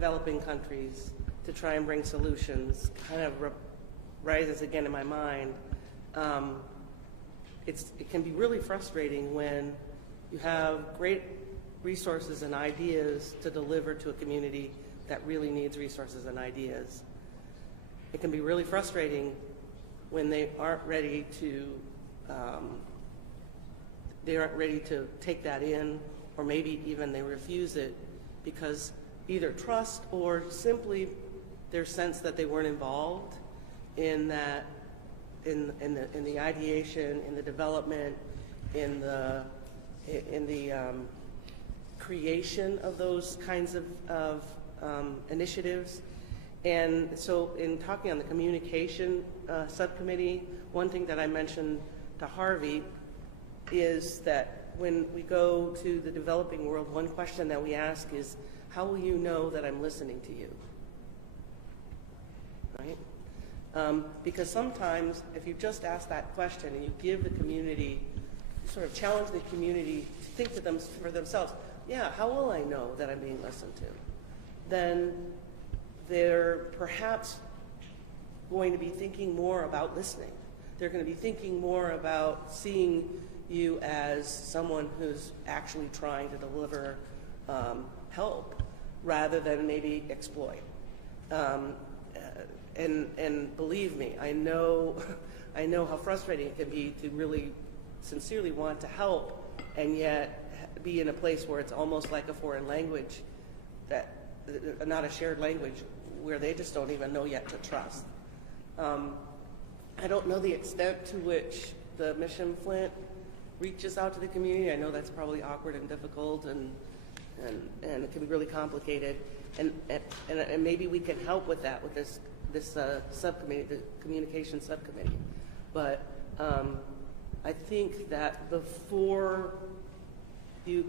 developing countries to try and bring solutions kind of rises again in my mind. It can be really frustrating when you have great resources and ideas to deliver to a community that really needs resources and ideas. It can be really frustrating when they aren't ready to take that in, or maybe even they refuse it because either trust or simply their sense that they weren't involved in that, in the ideation, in the development, in the creation of those kinds of initiatives. And so in talking on the communication subcommittee, one thing that I mentioned to Harvey is that when we go to the developing world, one question that we ask is, how will you know that I'm listening to you? Right? Because sometimes if you just ask that question and you give the community, sort of challenge the community to think to them for themselves, yeah, how will I know that I'm being listened to? Then they're perhaps going to be thinking more about listening. They're going to be thinking more about seeing you as someone who's actually trying to deliver help rather than maybe exploit. And believe me, I know how frustrating it can be to really sincerely want to help and yet be in a place where it's almost like a foreign language, that not a shared language, where they just don't even know yet to trust. I don't know the extent to which the Mission Flint reaches out to the community. I know that's probably awkward and difficult, and it can be really complicated. And maybe we can help with that with this subcommittee, the communication subcommittee. But I think that before you've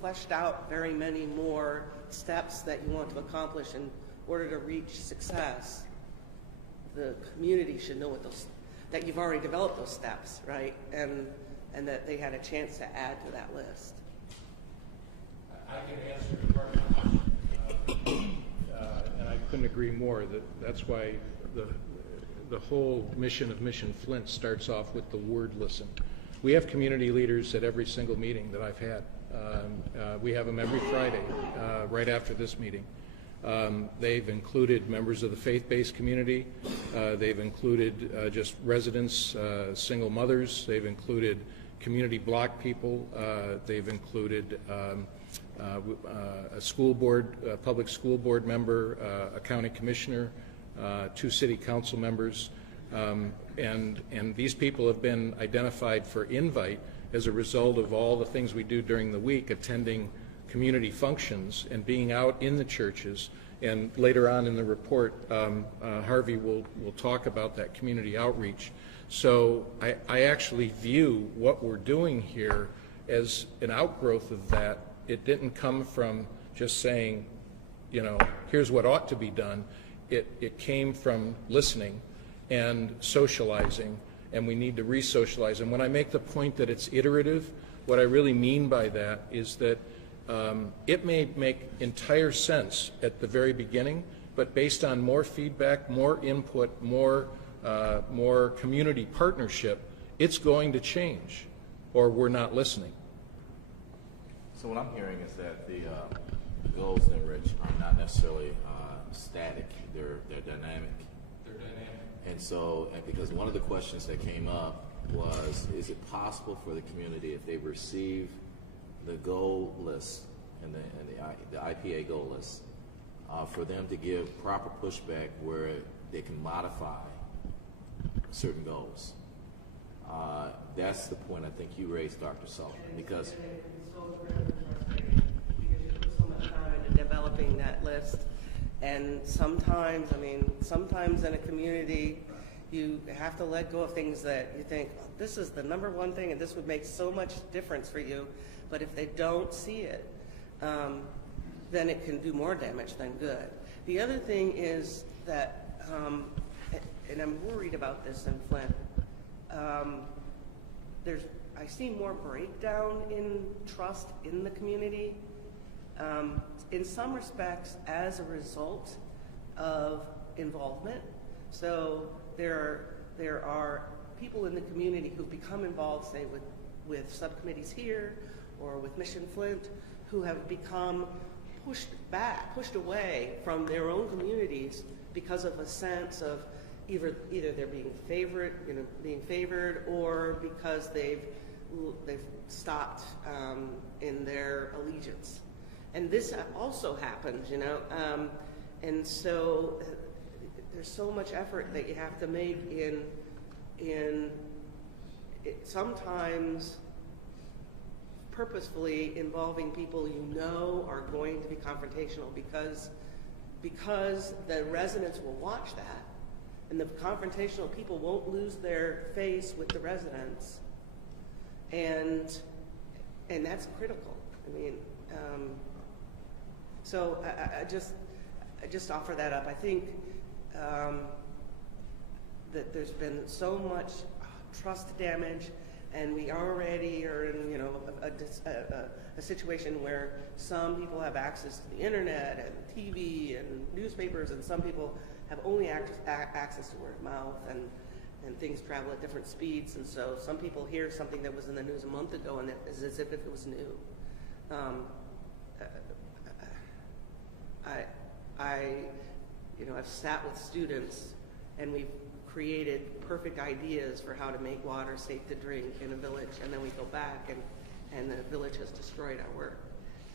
fleshed out very many more steps that you want to accomplish in order to reach success, the community should know that you've already developed those steps, right? And that they had a chance to add to that list. I can answer part of the question, and I couldn't agree more. That's why the whole mission of Mission Flint starts off with the word listen. We have community leaders at every single meeting that I've had. We have them every Friday, right after this meeting. They've included members of the faith-based community. They've included just residents, single mothers. They've included community block people. They've included a school board, a public school board member, a county commissioner, 2 city council members. And these people have been identified for invite as a result of all the things we do during the week, attending community functions and being out in the churches. And later on in the report, Harvey will talk about that community outreach. So I actually view what we're doing here as an outgrowth of that. It didn't come from just saying, you know, here's what ought to be done. It came from listening and socializing, and we need to re-socialize. And when I make the point that it's iterative, what I really mean by that is that it may make entire sense at the very beginning, but based on more feedback, more input, more community partnership, it's going to change, or we're not listening. So what I'm hearing is that the goals then, Rich, are not necessarily static, they're dynamic. They're dynamic. And so, because one of the questions that came up was, is it possible for the community, if they receive the goal list and the IPA goal list, for them to give proper pushback where they can modify certain goals? That's the point I think you raised, Dr. Sullivan, because it's so incredibly frustrating because you put so much time into developing that list. And sometimes in a community, you have to let go of things that you think, oh, this is the number one thing and this would make so much difference for you. But if they don't see it, then it can do more damage than good. The other thing is that, and I'm worried about this in Flint, I see more breakdown in trust in the community. in some respects as a result of involvement. So there are people in the community who've become involved, say, with subcommittees here or with Mission Flint, who have become pushed away from their own communities because of a sense of either they're being favored, or because they've stopped in their allegiance. And this also happens, and so there's so much effort that you have to make in sometimes purposefully involving people are going to be confrontational because the residents will watch that, and the confrontational people won't lose their face with the residents, and that's critical. I mean, so I just offer that up. I think that there's been so much trust damage, and we already are in a situation where some people have access to the internet and TV and newspapers, and some people have only access to word of mouth, and things travel at different speeds, and so some people hear something that was in the news a month ago and it is as if it was new. I've sat with students, and we've created perfect ideas for how to make water safe to drink in a village, and then we go back and the village has destroyed our work.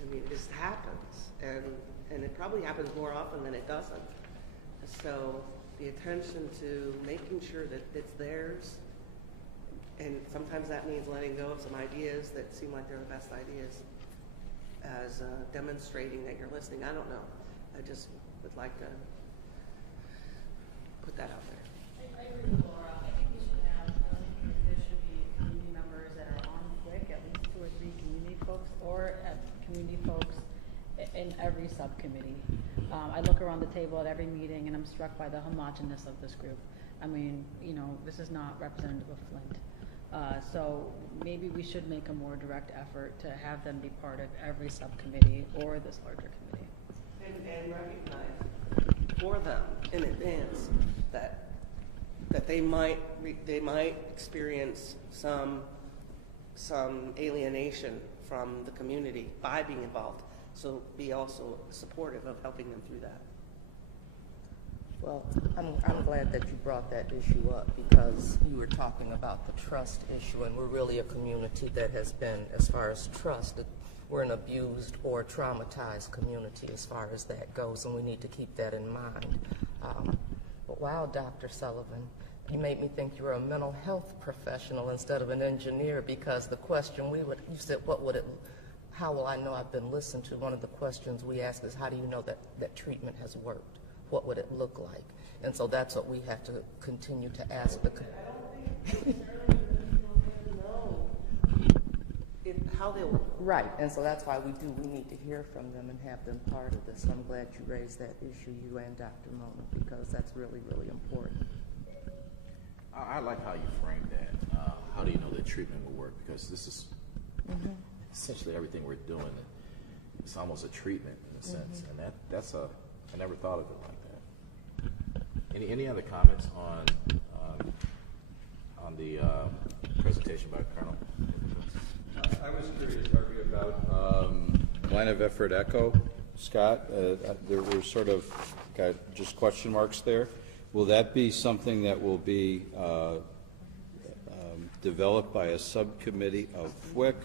I mean, it just happens, and it probably happens more often than it doesn't. So the attention to making sure that it's theirs, and sometimes that means letting go of some ideas that seem like they're the best ideas, as demonstrating that you're listening. I don't know. I just would like to put that out there. I agree with Laura. I think we should have, there should be community members that are on FWICC, at least 2 or 3 community folks, or community folks in every subcommittee. I look around the table at every meeting, and I'm struck by the homogeneous of this group. I mean, this is not representative of Flint. So maybe we should make a more direct effort to have them be part of every subcommittee or this larger committee. And recognize for them in advance that they might experience some alienation from the community by being involved. So be also supportive of helping them through that. Well, I'm glad that you brought that issue up, because you were talking about the trust issue, and we're really a community that has been, as far as trust, we're an abused or traumatized community as far as that goes, and we need to keep that in mind. But wow, Dr. Sullivan, you made me think you were a mental health professional instead of an engineer, because the question you said, how will I know I've been listened to? One of the questions we ask is, how do you know that treatment has worked? What would it look like? And so that's what we have to continue to ask. I don't think know how they work. Right, and so that's why we need to hear from them and have them part of this. I'm glad you raised that issue, you and Dr. Mona, because that's really, really important. I like how you framed that. How do you know that treatment will work? Because this is essentially everything we're doing. It's almost a treatment in a sense, and I never thought of it like that. Any other comments on the presentation by Colonel? I was curious, Harvey, about line of effort echo. Scott, there were sort of got just question marks there. Will that be something that will be developed by a subcommittee of FWICC?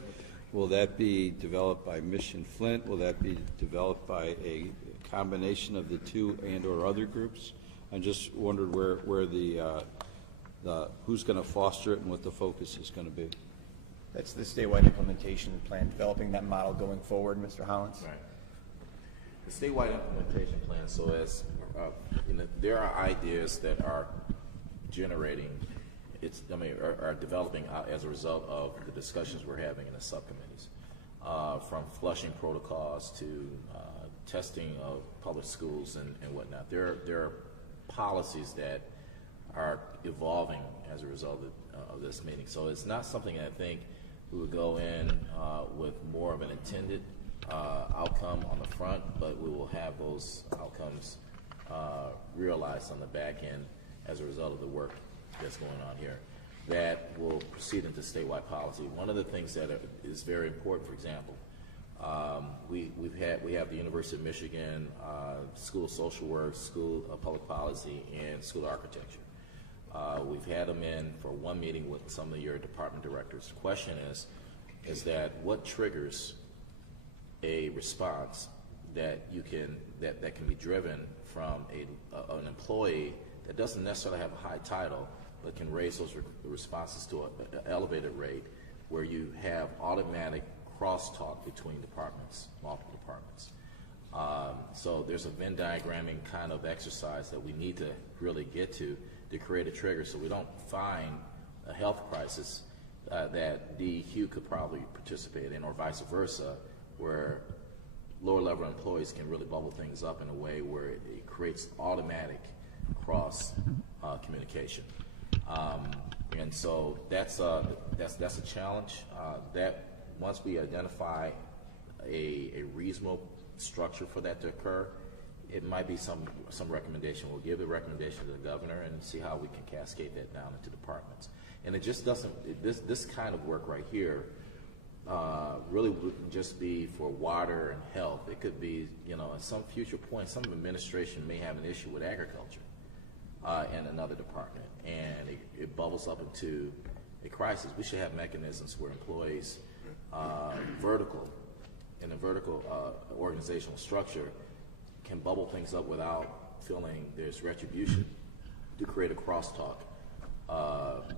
Will that be developed by Mission Flint? Will that be developed by a combination of the two and/or other groups? I just wondered where the who's going to foster it and what the focus is going to be. That's the statewide implementation plan, developing that model going forward, Mr. Hollins. Right. The statewide implementation plan. So as there are ideas that are generating. Are developing as a result of the discussions we're having in the subcommittees, from flushing protocols to testing of public schools and whatnot. There are policies that are evolving as a result of this meeting. So it's not something I think we would go in with more of an intended outcome on the front, but we will have those outcomes realized on the back end as a result of the work that's going on here. That will proceed into statewide policy. One of the things that is very important, for example, we have the University of Michigan School of Social Work, School of Public Policy, and School of Architecture. We've had them in for one meeting with some of your department directors. The question is that what triggers a response that that can be driven from an employee that doesn't necessarily have a high title, but can raise those responses to an elevated rate, where you have automatic crosstalk between departments, multiple departments. So there's a Venn diagramming kind of exercise that we need to really get to create a trigger, so we don't find a health crisis that DEQ could probably participate in, or vice versa, where lower level employees can really bubble things up in a way where it creates automatic cross communication. And so that's a challenge. That once we identify a reasonable structure for that to occur, it might be some recommendation. We'll give the recommendation to the governor and see how we can cascade that down into departments. And it just doesn't. This kind of work right here really wouldn't just be for water and health. It could be, at some future point, some administration may have an issue with agriculture in another department, and it bubbles up into a crisis. We should have mechanisms where employees, in a vertical organizational structure, can bubble things up without feeling there's retribution, to create a crosstalk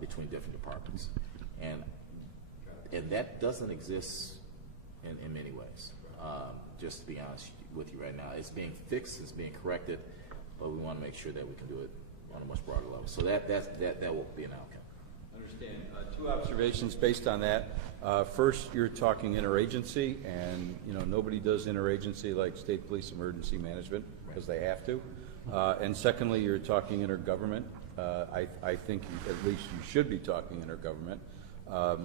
between different departments. And that doesn't exist in many ways. Just to be honest with you right now, it's being fixed, it's being corrected, but we want to make sure that we can do it on a much broader level. So that will be an outcome. Understand. Two observations based on that. First, you're talking interagency, and nobody does interagency like State Police Emergency Management because they have to. And secondly, you're talking intergovernment. I think at least you should be talking intergovernment.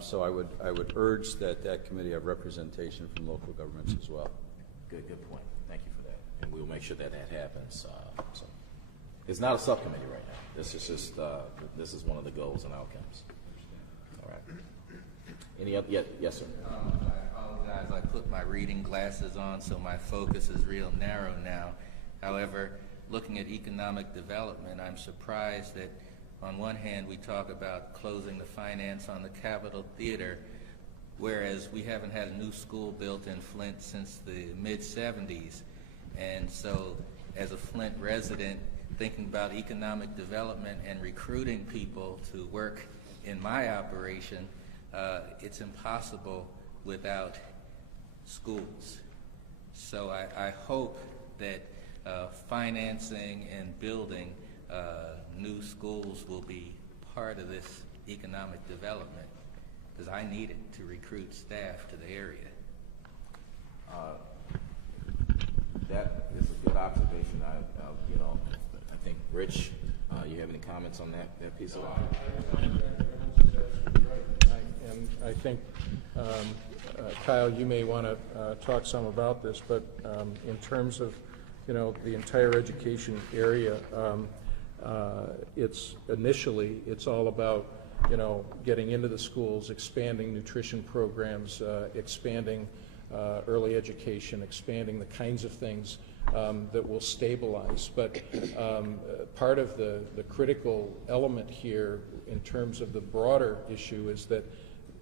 So I would urge that committee have representation from local governments as well. Good point. Thank you for that, and we'll make sure that happens. So it's not a subcommittee right now. This is just this is one of the goals and outcomes. All right. Any other? Yes, sir. I apologize. I put my reading glasses on, so my focus is real narrow now. However, looking at economic development, I'm surprised that on one hand we talk about closing the finance on the Capitol Theater, whereas we haven't had a new school built in Flint since the mid-'70s. And so as a Flint resident, thinking about economic development and recruiting people to work in my operation, it's impossible without schools. So I hope that financing and building new schools will be part of this economic development, because I need it to recruit staff to the area. That is a good observation. I think, Rich, you have any comments on that piece of it? And I think, Kyle, you may want to talk some about this, but in terms of, the entire education area, it's all about, getting into the schools, expanding nutrition programs, expanding early education, expanding the kinds of things that will stabilize. But part of the critical element here in terms of the broader issue is that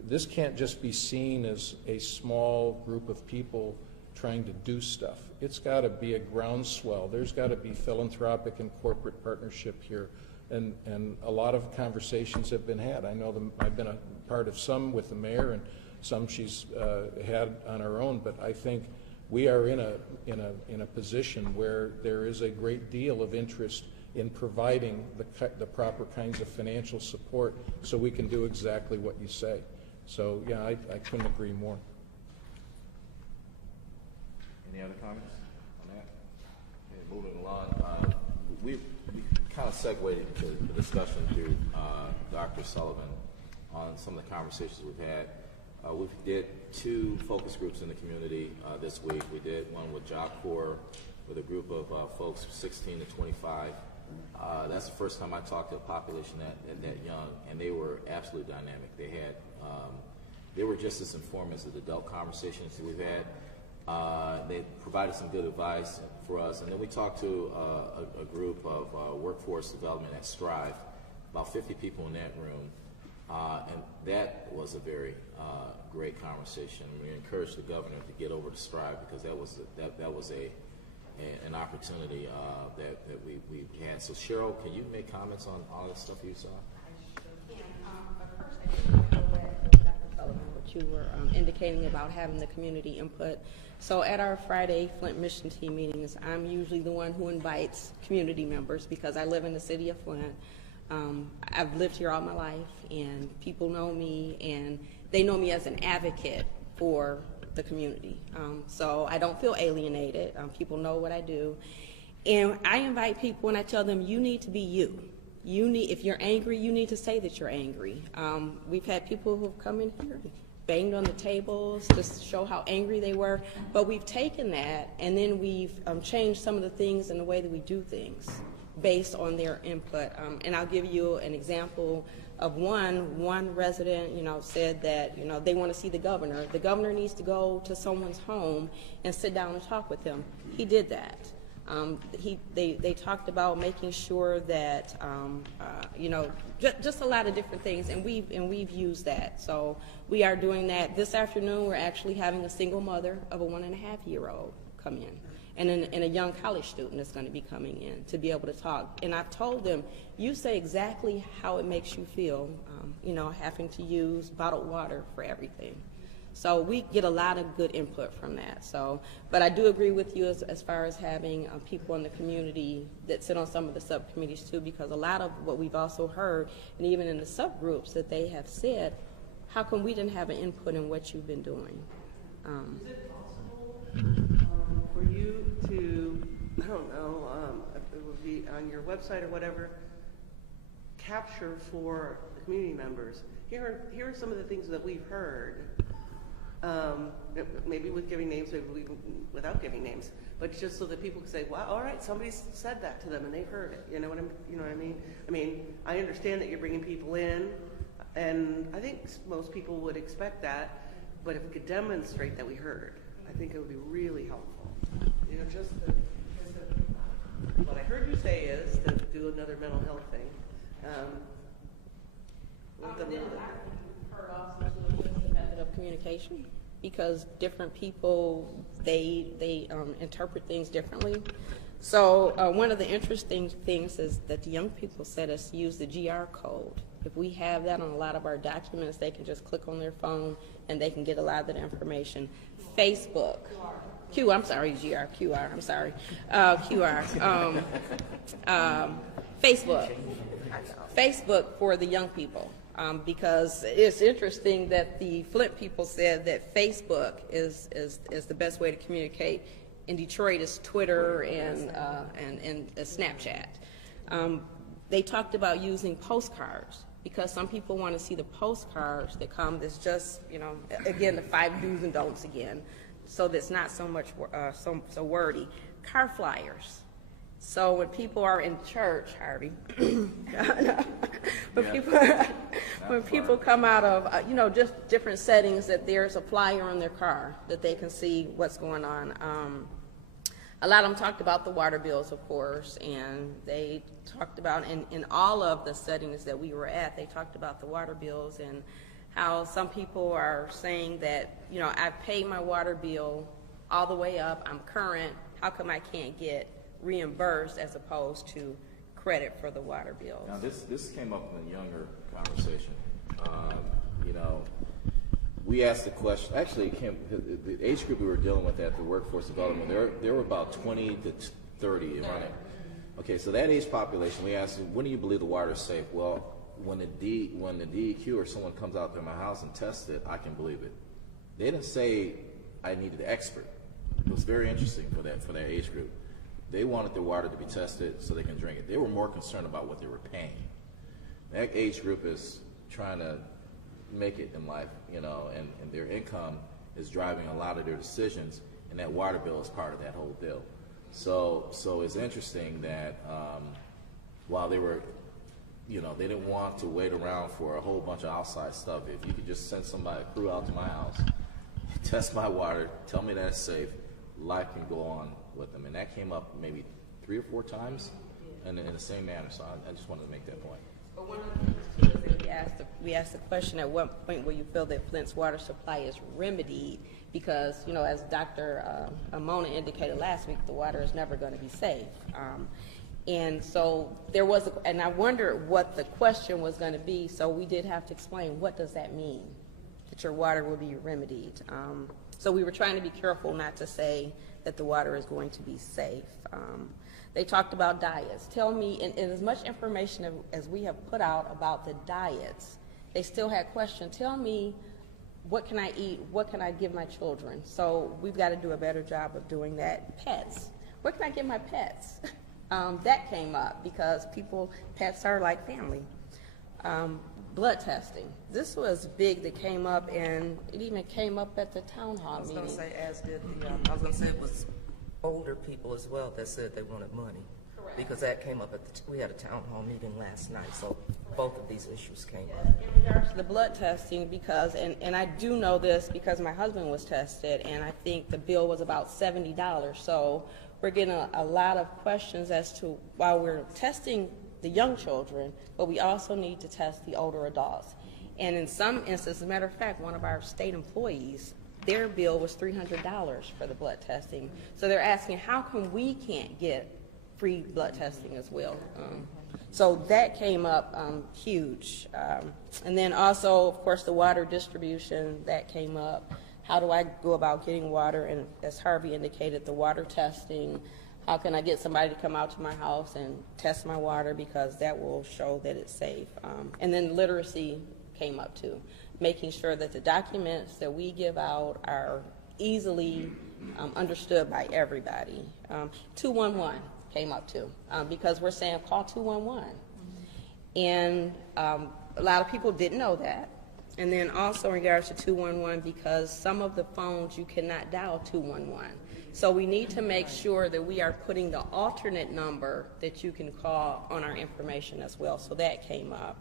this can't just be seen as a small group of people trying to do stuff. It's got to be a groundswell. There's got to be philanthropic and corporate partnership here. And a lot of conversations have been had. I know I've been a part of some with the mayor and some she's had on her own, but I think we are in a position where there is a great deal of interest in providing the proper kinds of financial support so we can do exactly what you say. So yeah, I couldn't agree more. Any other comments on that? Okay, moving along. We kind of segued into the discussion through Dr. Sullivan on some of the conversations we've had We did 2 focus groups in the community this week. We did one with Job Corps with a group of folks 16 to 25. That's the first time I talked to a population that young, and they were absolutely dynamic. They were just as informed as the adult conversations that we've had. They provided some good advice for us, and then we talked to a group of workforce development at Strive, about 50 people in that room, and that was a very great conversation. We encouraged the governor to get over to Strive because that was an opportunity that we had. So Cheryl, can you make comments on all the stuff you saw? I sure can. But first, I do want to go back to Dr. Sullivan, what you were indicating about having the community input. So at our Friday Flint Mission Team meetings, I'm usually the one who invites community members because I live in the city of Flint. I've lived here all my life, and people know me, and they know me as an advocate for the community. So I don't feel alienated. People know what I do. And I invite people and I tell them, you need to be you. If you're angry, you need to say that you're angry. We've had people who've come in here and banged on the tables to show how angry they were, but we've taken that and then we've changed some of the things in the way that we do things based on their input. And I'll give you an example of one resident, said that, they want to see the governor. The governor needs to go to someone's home and sit down and talk with them. He did that. They talked about making sure that, just a lot of different things, and we've used that. So we are doing that. This afternoon, we're actually having a single mother of a 1.5-year-old come in. And a young college student is going to be coming in to be able to talk. And I've told them, you say exactly how it makes you feel, having to use bottled water for everything. So we get a lot of good input from that. So, but I do agree with you as far as having people in the community that sit on some of the subcommittees too, because a lot of what we've also heard, and even in the subgroups that they have said, how come we didn't have an input in what you've been doing? Is it possible for you to, I don't know, it would be on your website or whatever, capture for the community members? Here are some of the things that we've heard. Maybe with giving names, maybe without giving names, but just so that people can say, "Wow, all right, somebody said that to them and they've heard it." You know what I mean? I mean, I understand that you're bringing people in, and I think most people would expect that. But if we could demonstrate that we heard, I think it would be really helpful. What I heard you say is to do another mental health thing. Heard also the method of communication, because different people they interpret things differently. So one of the interesting things is that the young people said us use the GR code. If we have that on a lot of our documents, they can just click on their phone and they can get a lot of that information. Facebook, QR, Facebook for the young people. Because it's interesting that the Flint people said that Facebook is the best way to communicate. In Detroit, it's Twitter and Snapchat. They talked about using postcards because some people want to see the postcards that come. That's just again the 5 do's and don'ts again, so that's not so much so wordy. Car flyers. So when people are in church, Harvey, when people come out of just different settings, that there's a flyer in their car that they can see what's going on. A lot of them talked about the water bills, of course, and they talked about in all of the settings that we were at, they talked about the water bills and how some people are saying that I've paid my water bill all the way up, I'm current, how come I can't get reimbursed as opposed to credit for the water bills? Now this came up in a younger conversation. We asked the question, actually the age group we were dealing with at the workforce development, there were about 20 to 30 around it. Okay, so that age population, we asked them, when do you believe the water is safe? Well, when the DEQ or someone comes out to my house and tests it, I can believe it. They didn't say I needed an expert. It was very interesting for that age group. They wanted their water to be tested so they can drink it. They were more concerned about what they were paying. That age group is trying to, make it in life, you know, and their income is driving a lot of their decisions, and that water bill is part of that whole bill. So it's interesting that while they were, you know, they didn't want to wait around for a whole bunch of outside stuff. If you could just send somebody, a crew out to my house, test my water, tell me that it's safe, life can go on with them. And that came up maybe 3 or 4 times in the same manner. So I just wanted to make that point. But one of the things too is that we asked the question, at what point will you feel that Flint's water supply is remedied? Because, you know, as Dr. Mona indicated last week, the water is never going to be safe. And so there was, and I wondered what the question was going to be, so we did have to explain, what does that mean, that your water will be remedied? So we were trying to be careful not to say that the water is going to be safe. They talked about diets. Tell me, and as much information as we have put out about the diets, they still had questions. Tell me, what can I eat? What can I give my children? So we've got to do a better job of doing that. Pets. What can I give my pets? That came up because pets are like family. Blood testing. This was big that came up, and it even came up at the town hall meeting. I was going to say, as did I was going to say it was older people as well that said they wanted money. Correct. Because that came up we had a town hall meeting last night, so both of these issues came up. In regards to the blood testing, because, and I do know this because my husband was tested, and I think the bill was about $70, so we're getting a lot of questions as to why we're testing the young children, but we also need to test the older adults. And in some instances, as a matter of fact, one of our state employees, their bill was $300 for the blood testing. So they're asking, how come we can't get free blood testing as well? So that came up huge. And then also, of course, the water distribution, that came up. How do I go about getting water? And as Harvey indicated, the water testing. How can I get somebody to come out to my house and test my water, because that will show that it's safe. And then literacy came up too, making sure that the documents that we give out are easily understood by everybody. 211 came up too, because we're saying call 211. And a lot of people didn't know that. And then also in regards to 211, because some of the phones you cannot dial 211. So we need to make sure that we are putting the alternate number that you can call on our information as well. So that came up.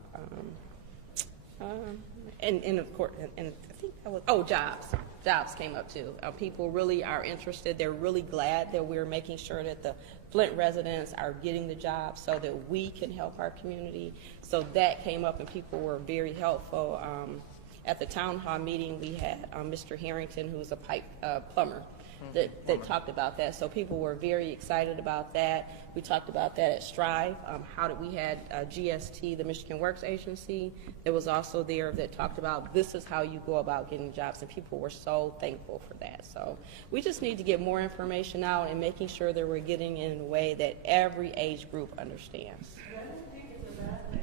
And of course, and I think that was, jobs. Jobs came up too. People really are interested. They're really glad that we're making sure that the Flint residents are getting the jobs so that we can help our community. So that came up, and people were very helpful. At the town hall meeting, we had Mr. Harrington, who's a pipe plumber, that talked about that. So people were very excited about that. We talked about that at Strive. We had GST, the Michigan Works Agency, that was also there, that talked about this is how you go about getting jobs, and people were so thankful for that. So we just need to get more information out and making sure that we're getting in a way that every age group understands. I don't think it's a bad thing.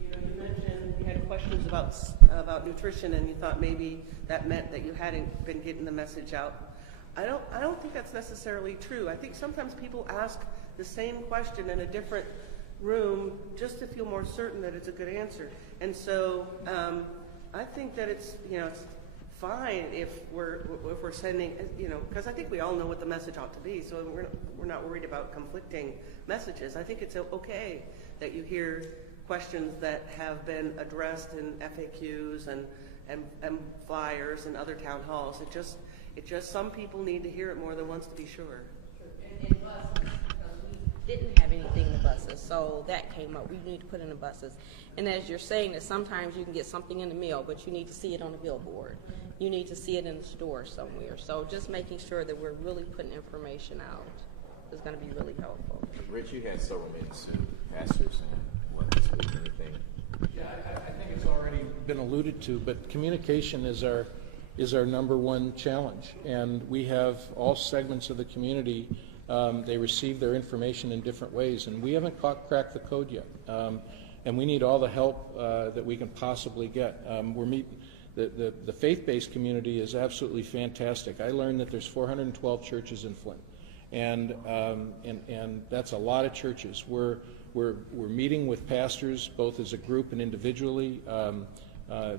You know, you mentioned you had questions about nutrition, and you thought maybe that meant that you hadn't been getting the message out. I don't think that's necessarily true. I think sometimes people ask the same question in a different room just to feel more certain that it's a good answer. And so I think that it's fine if we're sending, because I think we all know what the message ought to be. So we're not worried about conflicting messages. I think it's okay that you hear questions that have been addressed in FAQs and flyers and other town halls. It just some people need to hear it more than once to be sure. And buses, because we didn't have anything in the buses, so that came up. We need to put in the buses. And as you're saying, that sometimes you can get something in the mail, but you need to see it on a billboard. You need to see it in the store somewhere. So just making sure that we're really putting information out is going to be really helpful. Rich, you had several meetings to pastors and what this week, anything? Yeah, I think it's already been alluded to, but communication is our number one challenge, and we have all segments of the community. They receive their information in different ways, and we haven't cracked the code yet. And we need all the help that we can possibly get. The faith-based community is absolutely fantastic. I learned that there's 412 churches in Flint, and that's a lot of churches. We're meeting with pastors both as a group and individually.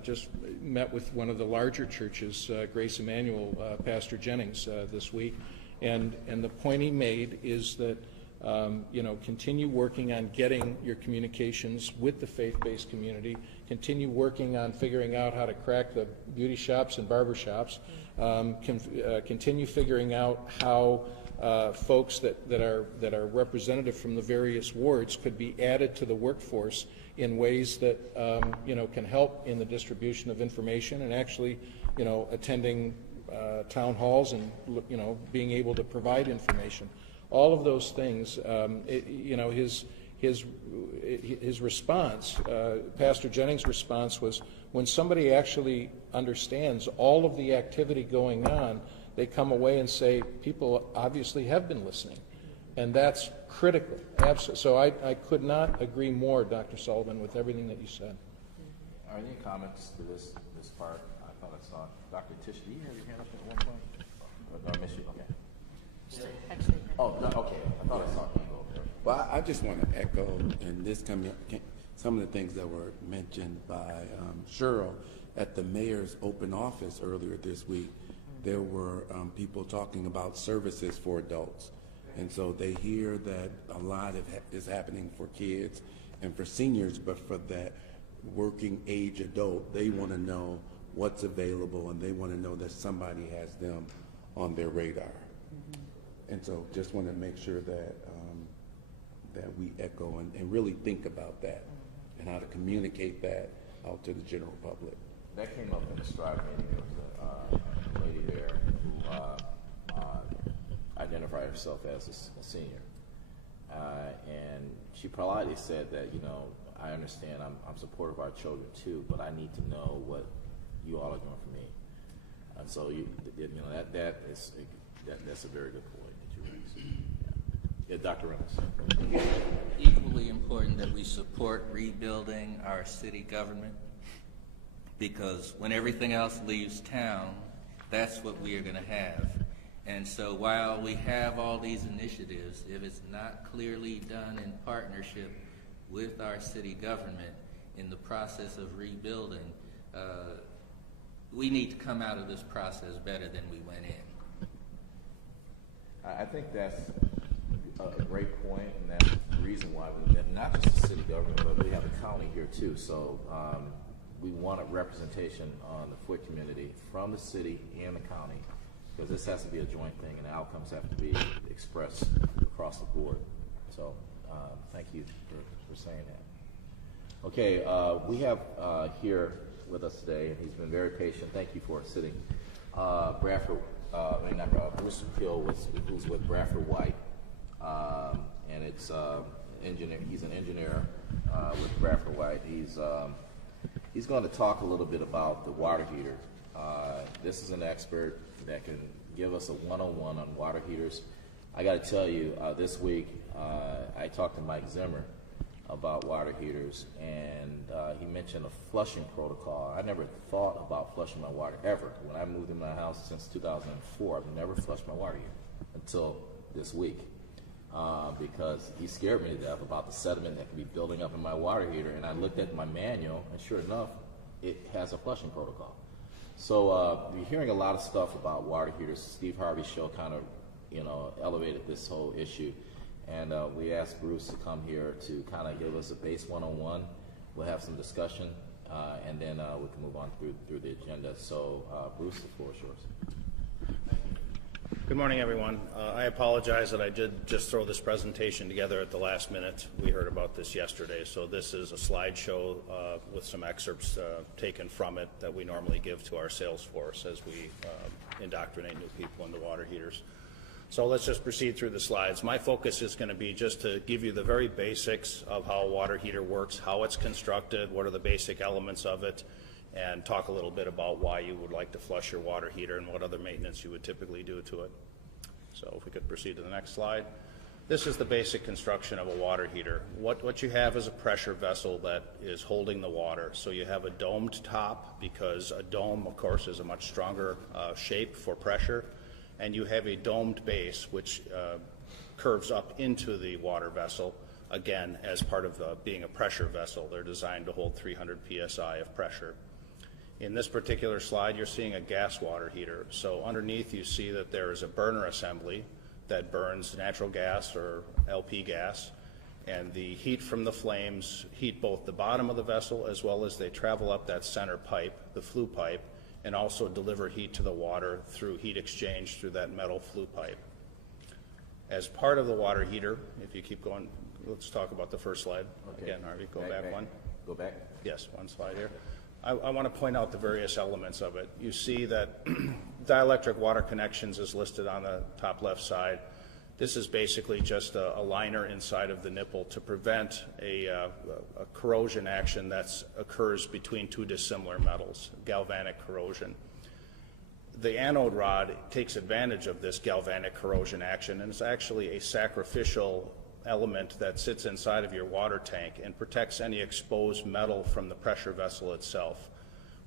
just met with one of the larger churches, Grace Emmanuel, Pastor Jennings, this week, and the point he made is that continue working on getting your communications with the faith-based community, continue working on figuring out how to crack the beauty shops and barber shops, continue figuring out how folks that are representative from the various wards could be added to the workforce in ways that can help in the distribution of information and actually attending town halls and being able to provide information. All of those things, his response, Pastor Jennings' response was, when somebody actually understands all of the activity going on, they come away and say, people obviously have been listening. And that's critical. Absolutely. So I could not agree more, Dr. Sullivan, with everything that you said. Are there any comments to this part? I thought I saw Dr. Tish. Do you have your hand up at one point? Or did I miss you? Okay. Oh, no, okay. I thought I saw you go there. Well, I just want to echo, and this some of the things that were mentioned by Cheryl at the mayor's open office earlier this week. There were people talking about services for adults, and so they hear that a lot is happening for kids and for seniors, but for that working age adult, they want to know what's available, and they want to know that somebody has them on their radar. And so just want to make sure that that we echo and really think about that and how to communicate that out to the general public. That came up in the Strive meeting. There was a lady there who identified herself as a senior. And she politely said that, I understand I'm supportive of our children too, but I need to know what you all are doing for me. And so that's a very good point that you raised. Yeah, Dr. Reynolds. Equally important that we support rebuilding our city government, because when everything else leaves town, that's what we are going to have. And so while we have all these initiatives, if it's not clearly done in partnership with our city government in the process of rebuilding, we need to come out of this process better than we went in. I think that's a great point, and that's the reason why we have not just the city government, but we have the county here too. So we want a representation on the FWICC community from the city and the county, because this has to be a joint thing, and the outcomes have to be expressed across the board. So thank you for saying that. Okay, we have here with us today, and he's been very patient. Thank you for sitting. Bruce Hill, who's with Bradford White, and it's engineer. He's an engineer with Bradford White. He's going to talk a little bit about the water heater. This is an expert that can give us a one-on-one on water heaters. I got to tell you, this week I talked to Mike Zimmer about water heaters, and he mentioned a flushing protocol. I never thought about flushing my water ever. When I moved in my house since 2004, I've never flushed my water heater until this week, because he scared me to death about the sediment that could be building up in my water heater. And I looked at my manual, and sure enough, it has a flushing protocol. So you're hearing a lot of stuff about water heaters. Steve Harvey's show kind of, elevated this whole issue. And we asked Bruce to come here to kind of give us a base one-on-one. We'll have some discussion, and then we can move on through the agenda. So, Bruce, the floor is yours. Good morning, everyone. I apologize that I did just throw this presentation together at the last minute. We heard about this yesterday. So this is a slideshow with some excerpts taken from it that we normally give to our sales force as we indoctrinate new people into water heaters. So let's just proceed through the slides. My focus is going to be just to give you the very basics of how a water heater works, how it's constructed, what are the basic elements of it, and talk a little bit about why you would like to flush your water heater and what other maintenance you would typically do to it. So if we could proceed to the next slide. This is the basic construction of a water heater. What you have is a pressure vessel that is holding the water. So you have a domed top, because a dome, of course, is a much stronger shape for pressure. And you have a domed base, which curves up into the water vessel. Again, as part of being a pressure vessel, they're designed to hold 300 psi of pressure. In this particular slide, you're seeing a gas water heater. So underneath you see that there is a burner assembly that burns natural gas or LP gas, and the heat from the flames heat both the bottom of the vessel as well as they travel up that center pipe, the flue pipe, and also deliver heat to the water through heat exchange through that metal flue pipe. As part of the water heater, if you keep going, let's talk about the first slide. Okay. Again, Harvey, go back one. Go back. Yes, one slide here. I want to point out the various elements of it. You see that dielectric water connections is listed on the top left side. This is basically just a liner inside of the nipple to prevent a corrosion action that occurs between two dissimilar metals, galvanic corrosion. The anode rod takes advantage of this galvanic corrosion action, and it's actually a sacrificial element that sits inside of your water tank and protects any exposed metal from the pressure vessel itself.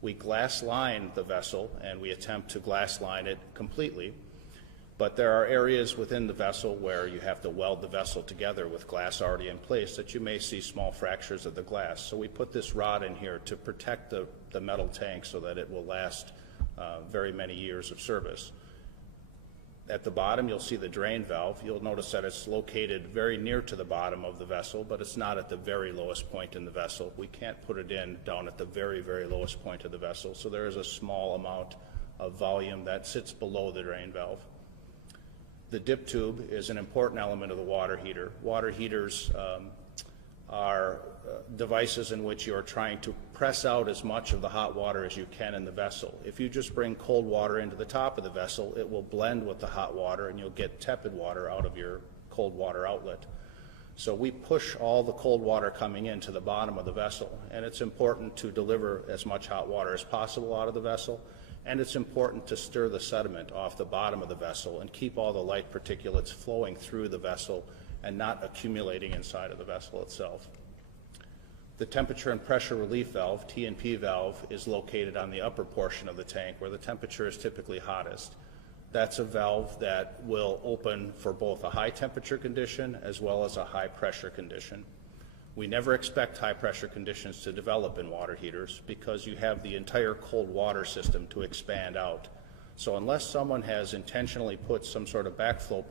We glass line the vessel, and we attempt to glass line it completely, but there are areas within the vessel where you have to weld the vessel together with glass already in place that you may see small fractures of the glass. So we put this rod in here to protect the metal tank so that it will last very many years of service. At the bottom, you'll see the drain valve. You'll notice that it's located very near to the bottom of the vessel, but it's not at the very lowest point in the vessel. We can't put it in down at the very, very lowest point of the vessel, so there is a small amount of volume that sits below the drain valve. The dip tube is an important element of the water heater. Water heaters are devices in which you are trying to press out as much of the hot water as you can in the vessel. If you just bring cold water into the top of the vessel, it will blend with the hot water and you'll get tepid water out of your cold water outlet. So we push all the cold water coming into the bottom of the vessel, and it's important to deliver as much hot water as possible out of the vessel, and it's important to stir the sediment off the bottom of the vessel and keep all the light particulates flowing through the vessel and not accumulating inside of the vessel itself. The temperature and pressure relief valve, T&P valve, is located on the upper portion of the tank where the temperature is typically hottest. That's a valve that will open for both a high temperature condition as well as a high pressure condition. We never expect high pressure conditions to develop in water heaters because you have the entire cold water system to expand out. So unless someone has intentionally put some sort of backflow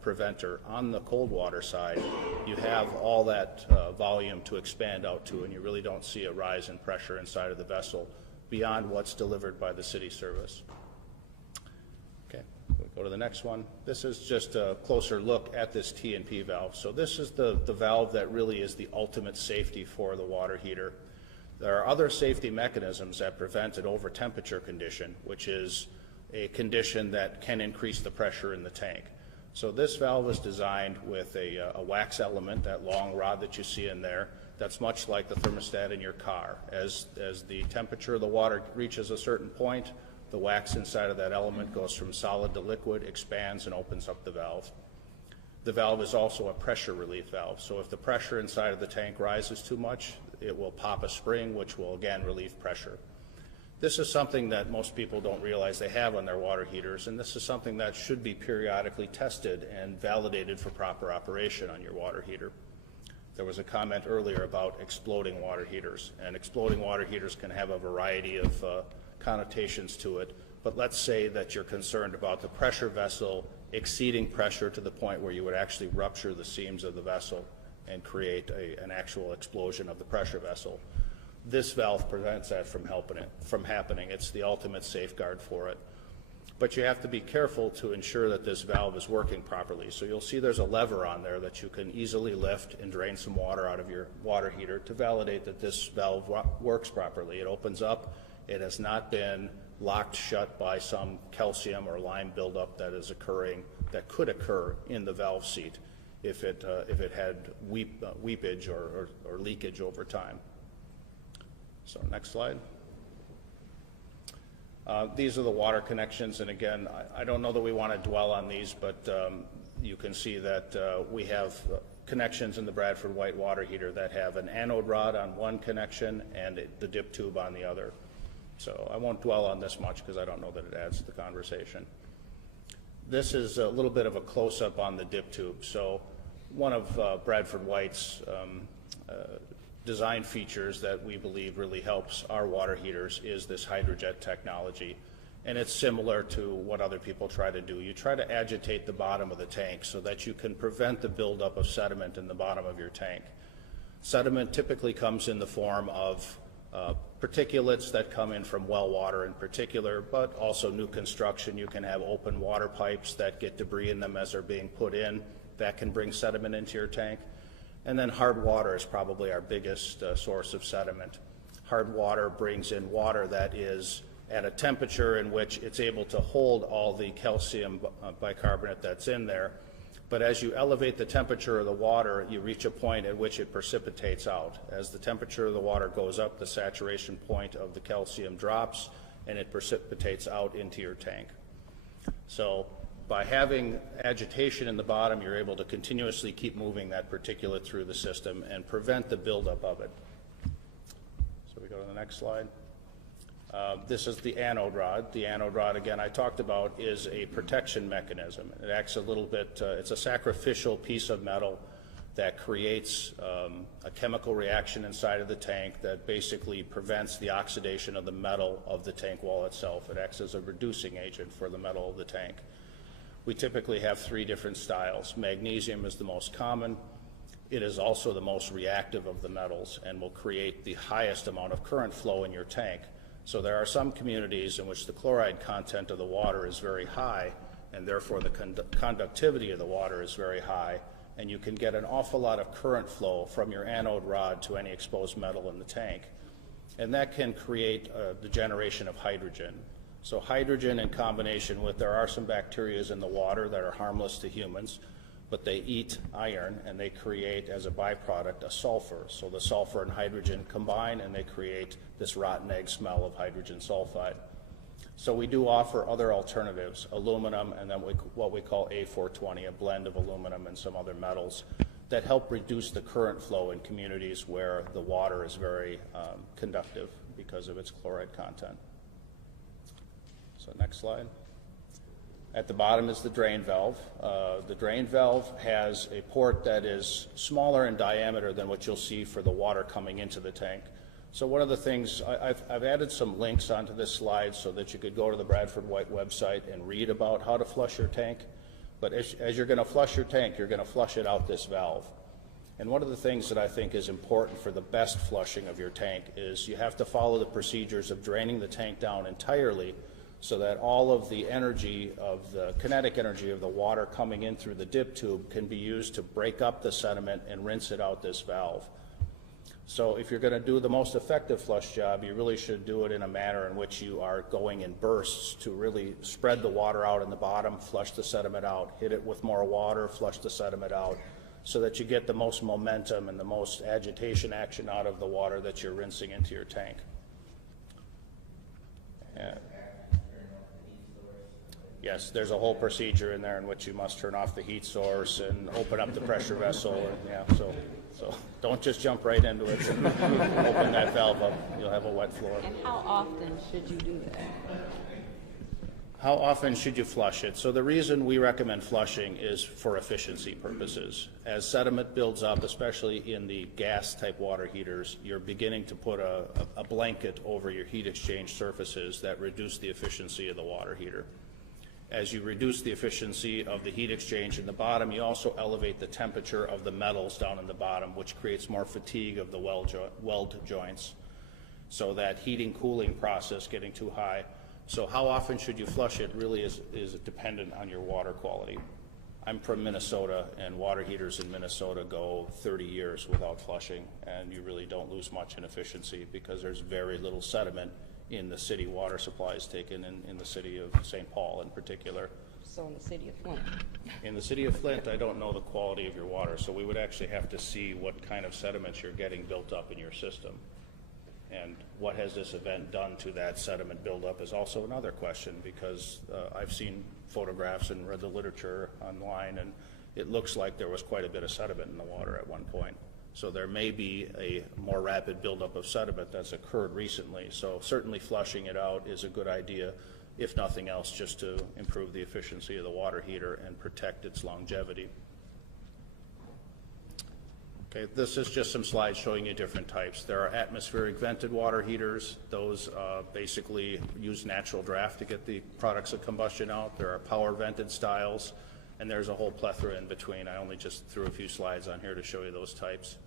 preventer on the cold water side, you have all that volume to expand out to, and you really don't see a rise in pressure inside of the vessel beyond what's delivered by the city service. Okay, we'll go to the next one. This is just a closer look at this T&P valve. So this is the valve that really is the ultimate safety for the water heater. There are other safety mechanisms that prevent an over temperature condition, which is a condition that can increase the pressure in the tank. So this valve is designed with a wax element, that long rod that you see in there, that's much like the thermostat in your car. As the temperature of the water reaches a certain point, the wax inside of that element goes from solid to liquid, expands, and opens up the valve. The valve is also a pressure relief valve, so if the pressure inside of the tank rises too much, it will pop a spring, which will again relieve pressure. This is something that most people don't realize they have on their water heaters, and this is something that should be periodically tested and validated for proper operation on your water heater. There was a comment earlier about exploding water heaters, and exploding water heaters can have a variety of connotations to it, but let's say that you're concerned about the pressure vessel exceeding pressure to the point where you would actually rupture the seams of the vessel and create an actual explosion of the pressure vessel. This valve prevents that from happening. It's the ultimate safeguard for it. But you have to be careful to ensure that this valve is working properly. So you'll see there's a lever on there that you can easily lift and drain some water out of your water heater to validate that this valve works properly. It opens up. It has not been locked shut by some calcium or lime buildup that is occurring, that could occur in the valve seat if it had weepage or leakage over time. So next slide. These are the water connections, and again, I don't know that we want to dwell on these, but you can see that we have connections in the Bradford White water heater that have an anode rod on one connection and the dip tube on the other. So I won't dwell on this much because I don't know that it adds to the conversation. This is a little bit of a close-up on the dip tube. So one of Bradford White's design features that we believe really helps our water heaters is this hydrojet technology. And it's similar to what other people try to do. You try to agitate the bottom of the tank so that you can prevent the buildup of sediment in the bottom of your tank. Sediment typically comes in the form of particulates that come in from well water in particular, but also new construction. You can have open water pipes that get debris in them as they're being put in. That can bring sediment into your tank. And then hard water is probably our biggest source of sediment. Hard water brings in water that is at a temperature in which it's able to hold all the calcium bicarbonate that's in there. But as you elevate the temperature of the water, you reach a point at which it precipitates out. As the temperature of the water goes up, the saturation point of the calcium drops and it precipitates out into your tank. So by having agitation in the bottom, you're able to continuously keep moving that particulate through the system and prevent the buildup of it. So we go to the next slide. This is the anode rod. The anode rod, again, I talked about, is a protection mechanism. It acts a little bit, it's a sacrificial piece of metal that creates a chemical reaction inside of the tank that basically prevents the oxidation of the metal of the tank wall itself. It acts as a reducing agent for the metal of the tank. We typically have 3 different styles. Magnesium is the most common. It is also the most reactive of the metals and will create the highest amount of current flow in your tank. So there are some communities in which the chloride content of the water is very high, and therefore the conductivity of the water is very high, and you can get an awful lot of current flow from your anode rod to any exposed metal in the tank. And that can create the generation of hydrogen. So hydrogen in combination with, there are some bacteria in the water that are harmless to humans, but they eat iron and they create as a byproduct a sulfur. So the sulfur and hydrogen combine and they create this rotten egg smell of hydrogen sulfide. So we do offer other alternatives, aluminum and then what we call A420, a blend of aluminum and some other metals that help reduce the current flow in communities where the water is very conductive because of its chloride content. So next slide. At the bottom is the drain valve. The drain valve has a port that is smaller in diameter than what you'll see for the water coming into the tank. So one of the things, I've added some links onto this slide so that you could go to the Bradford White website and read about how to flush your tank. But as you're going to flush your tank, you're going to flush it out this valve. And one of the things that I think is important for the best flushing of your tank is you have to follow the procedures of draining the tank down entirely so that all of the energy of the kinetic energy of the water coming in through the dip tube can be used to break up the sediment and rinse it out this valve. So if you're going to do the most effective flush job, you really should do it in a manner in which you are going in bursts to really spread the water out in the bottom, flush the sediment out, hit it with more water, flush the sediment out, so that you get the most momentum and the most agitation action out of the water that you're rinsing into your tank. Yeah. Yes, there's a whole procedure in there in which you must turn off the heat source and open up the pressure vessel. And, yeah, so don't just jump right into it and open that valve up. You'll have a wet floor. And how often should you do that? How often should you flush it? So the reason we recommend flushing is for efficiency purposes. As sediment builds up, especially in the gas-type water heaters, you're beginning to put a blanket over your heat exchange surfaces that reduce the efficiency of the water heater. As you reduce the efficiency of the heat exchange in the bottom, you also elevate the temperature of the metals down in the bottom, which creates more fatigue of the weld joints. So that heating cooling process getting too high. So how often should you flush it really is dependent on your water quality. I'm from Minnesota, and water heaters in Minnesota go 30 years without flushing, and you really don't lose much in efficiency because there's very little sediment in the city water supplies taken in the city of St. Paul in particular. So in the city of Flint? In the city of Flint, I don't know the quality of your water, so we would actually have to see what kind of sediments you're getting built up in your system. And what has this event done to that sediment buildup is also another question, because I've seen photographs and read the literature online, and it looks like there was quite a bit of sediment in the water at one point. So there may be a more rapid buildup of sediment that's occurred recently. So certainly flushing it out is a good idea, if nothing else, just to improve the efficiency of the water heater and protect its longevity. Okay, this is just some slides showing you different types. There are atmospheric vented water heaters. Those basically use natural draft to get the products of combustion out. There are power vented styles, and there's a whole plethora in between. I only just threw a few slides on here to show you those types.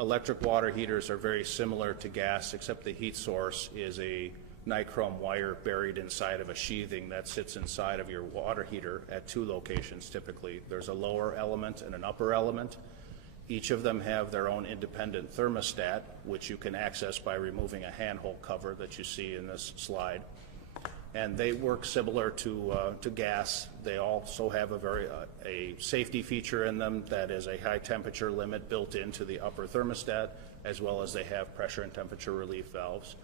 Electric water heaters are very similar to gas, except the heat source is a nichrome wire buried inside of a sheathing that sits inside of your water heater at two locations typically. There's a lower element and an upper element. Each of them have their own independent thermostat, which you can access by removing a handhold cover that you see in this slide. And they work similar to gas. They also have a safety feature in them that is a high temperature limit built into the upper thermostat, as well as they have pressure and temperature relief valves.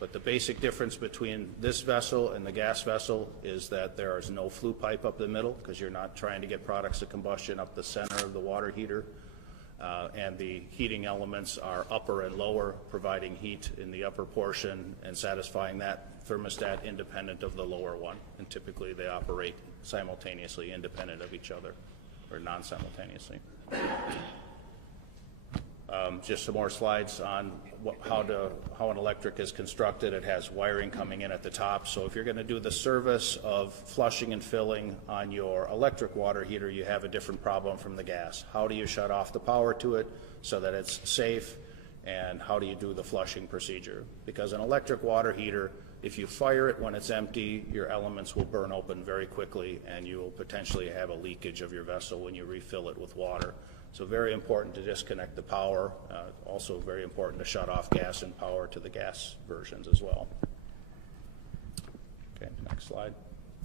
But the basic difference between this vessel and the gas vessel is that there is no flue pipe up the middle, because you're not trying to get products of combustion up the center of the water heater. And the heating elements are upper and lower, providing heat in the upper portion and satisfying that thermostat independent of the lower one. And typically they operate simultaneously, independent of each other, or non-simultaneously. Just some more slides on how an electric is constructed. It has wiring coming in at the top. So if you're going to do the service of flushing and filling on your electric water heater, you have a different problem from the gas. How do you shut off the power to it so that it's safe? And how do you do the flushing procedure? Because an electric water heater, if you fire it when it's empty, your elements will burn open very quickly, and you will potentially have a leakage of your vessel when you refill it with water. So very important to disconnect the power. Also very important to shut off gas and power to the gas versions as well. Okay, next slide.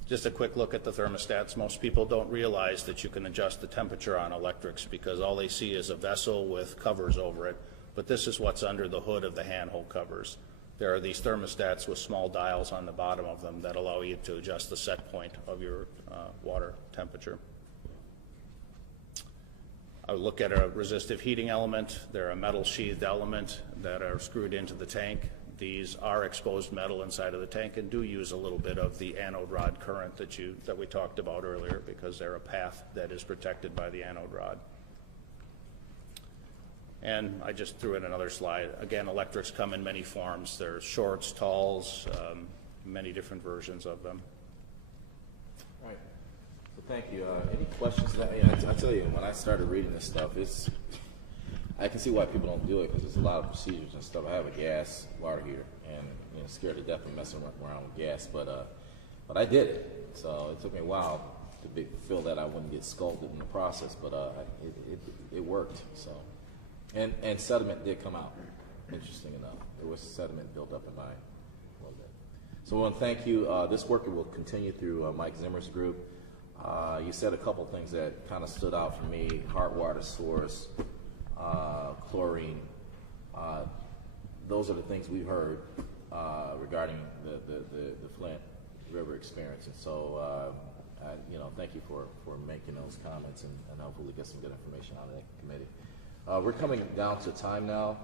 Just a quick look at the thermostats. Most people don't realize that you can adjust the temperature on electrics because all they see is a vessel with covers over it. But this is what's under the hood of the handhold covers. There are these thermostats with small dials on the bottom of them that allow you to adjust the set point of your water temperature. I would look at a resistive heating element. They're a metal sheathed element that are screwed into the tank. These are exposed metal inside of the tank and do use a little bit of the anode rod current that we talked about earlier, because they're a path that is protected by the anode rod. And I just threw in another slide. Again, electrics come in many forms. There's shorts, talls, many different versions of them. All right. So thank you. Any questions? I tell you, when I started reading this stuff, I can see why people don't do it, because there's a lot of procedures and stuff. I have a gas water heater, and scared to death of messing around with gas, but I did it. So it took me a while to feel that I wouldn't get scolded in the process, but it worked. So, and sediment did come out. Interesting enough, there was sediment built up in mine a little bit. So I want to thank you. This work will continue through Mike Zimmer's group. You said a couple things that kind of stood out for me: hard water source, chlorine. Those are the things we heard regarding the Flint River experience. And so, thank you for making those comments, and hopefully get some good information out of that committee. We're coming down to time now.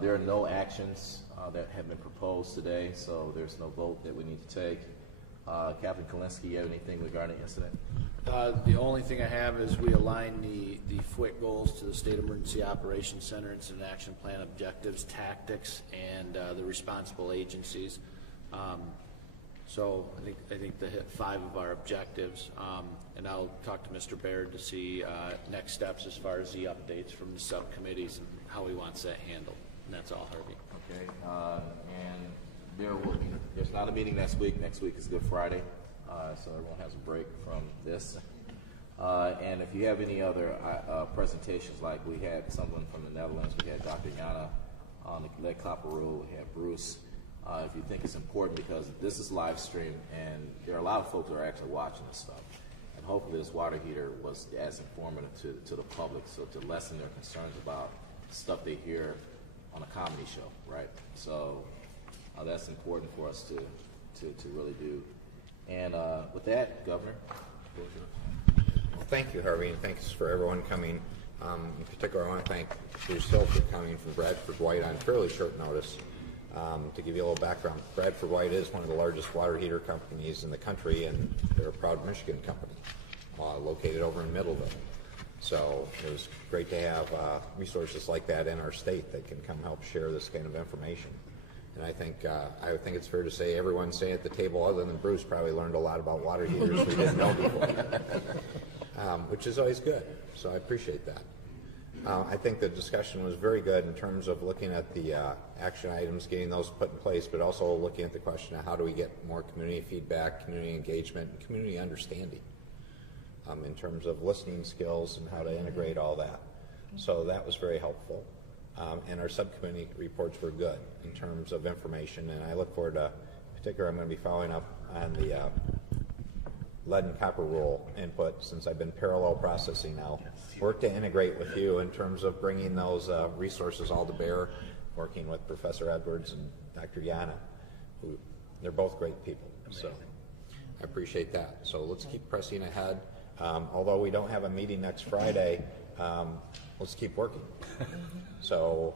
There are no actions that have been proposed today, so there's no vote that we need to take. Captain Kalinsky, you have anything regarding the incident? The only thing I have is we align the FWICC goals to the State Emergency Operations Center Incident Action Plan objectives, tactics, and the responsible agencies. So I think they hit 5 of our objectives, and I'll talk to Mr. Baird to see next steps as far as the updates from the subcommittees and how he wants that handled. And that's all, Harvey. Okay. And there's not a meeting next week. Next week is Good Friday, so everyone has a break from this. And if you have any other presentations, like we had someone from the Netherlands, we had Dr. Jana on the lead copper rule, we had Bruce. If you think it's important, because this is live stream, and there are a lot of folks who are actually watching this stuff. And hopefully this water heater was as informative to the public, so to lessen their concerns about stuff they hear on a comedy show, right? So that's important for us to really do. And with that, Governor. Well, thank you, Harvey, and thanks for everyone coming. In particular, I want to thank Bruce Hill for coming from Bradford White on fairly short notice. To give you a little background, Bradford White is one of the largest water heater companies in the country, and they're a proud Michigan company located over in Middleville. So it was great to have resources like that in our state that can come help share this kind of information. And I think it's fair to say everyone sitting at the table, other than Bruce, probably learned a lot about water heaters we didn't know before, which is always good. So I appreciate that. I think the discussion was very good in terms of looking at the action items, getting those put in place, but also looking at the question of how do we get more community feedback, community engagement, and community understanding in terms of listening skills and how to integrate all that. So that was very helpful. And our subcommittee reports were good in terms of information, and I look forward to, in particular, I'm going to be following up on the lead and copper rule input since I've been parallel processing now. Work to integrate with you in terms of bringing those resources all to bear, working with Professor Edwards and Dr. Yana, who they're both great people. So I appreciate that. So let's keep pressing ahead. Although we don't have a meeting next Friday, let's keep working. So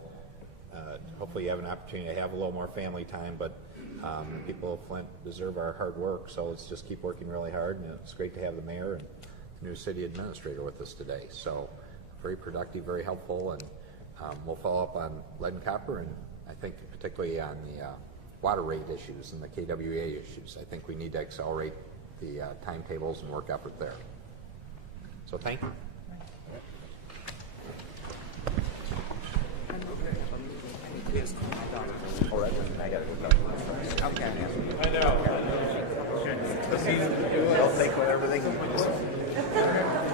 hopefully you have an opportunity to have a little more family time, but people of Flint deserve our hard work, so let's just keep working really hard. And it's great to have the mayor and new city administrator with us today. So very productive, very helpful, and we'll follow up on lead and copper, and I think particularly on the water rate issues and the KWA issues. I think we need to accelerate the timetables and work effort there. So thank you. All right, I got to go first. Okay. I know. They'll take whatever they can.